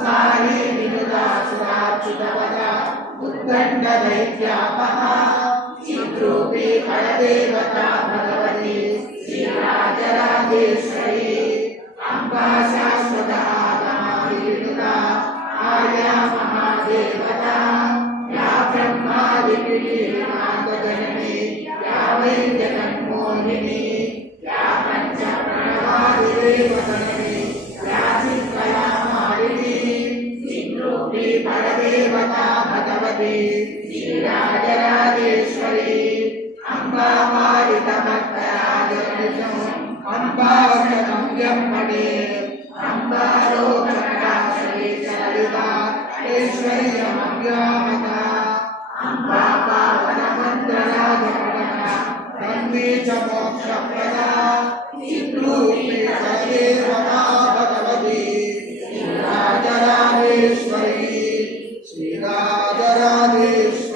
ओंकारी विनुता सुराच्युतवदा उद्दंड दैत्यापहा चिद्रूपी फलदेवता भगवती श्रीराजराजेश्वरी अम्बा शाश्वता विनुता आर्या महादेवता या ब्रह्मादिनाथजननी या वै जगन्मोहिनी या पंचप्रणवादिदेवतननी या चित्कलामालिनी चिद्रूपी फलदेवता भगवती श्रीराजराजेश्वरी अम्बा पालितभक्तराजनिजम् अम्बा वचनम्यम्पटे अम्बा लोकप्रकाशेश्वरिता ऐश्वर्यमव्यामता अम्बा पावनमन्त्रराजपदना तन्मे च मोक्षप्रदा चिद्रूपी फलदेवता भगवती श्रीराजराजेश्वरी श्रीराजराजेश्वरी।